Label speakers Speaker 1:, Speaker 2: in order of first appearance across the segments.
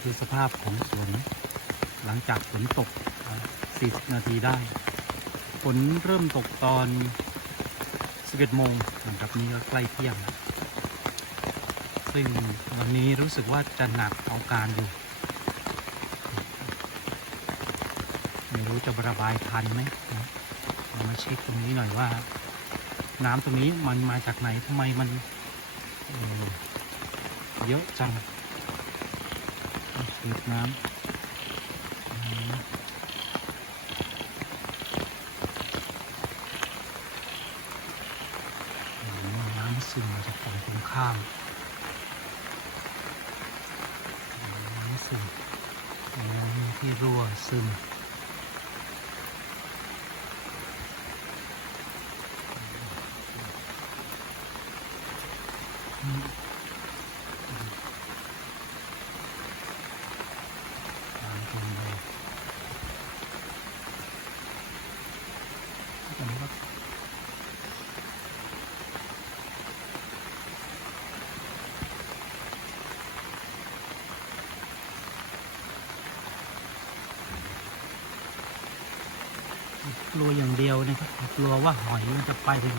Speaker 1: คือสภาพของสวน หลังจากฝนตก 40 นาทีได้ ฝนเริ่มตกตอน 11 โมงนะครับนี่ก็ใกล้เที่ยง ซึ่งวันนี้รู้สึกว่าจะหนักเอาการอยู่ ไม่รู้จะระบายทันไหมนะเรามาเช็คตรงนี้หน่อยว่า น้ำตรงนี้มันมาจากไหนทำไมมันเยอะจัง ฉีดน้ำอืมน้ำซึมมาจากฝั่งตรงข้ามน้ำซึมโอ้มีที่รั่วซึม อืมน้ำท่วมเลยตอนนี้ก็ กลัวอย่างเดียวนะครับกลัวว่าหอยมันจะไปถึง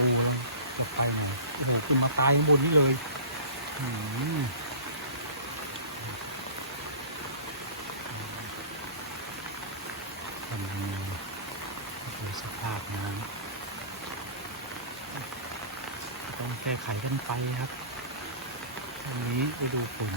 Speaker 1: โอ้โหกลัวไปอยู่โอ้โหจะมาตายข้างบนนี้เลยอืมทำยังไงดูสภาพน้ำต้องแก้ไขกันไปครับ อันนี้ไปดูฝน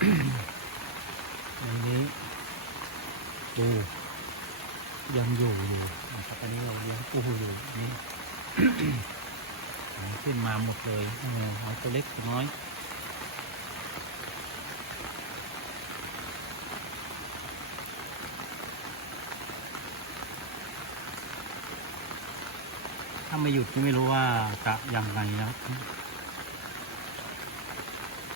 Speaker 1: อันนี้ปูยังอยู่อยู่นะครับอันนี้เราเลี้ยงปูอยู่นนี้หายขึ้นมาหมดเลยเออหอตัวเล็กตัวน้อยถ้าไม่หยุดก็ไม่รู้ว่าจะยังไงนะครับ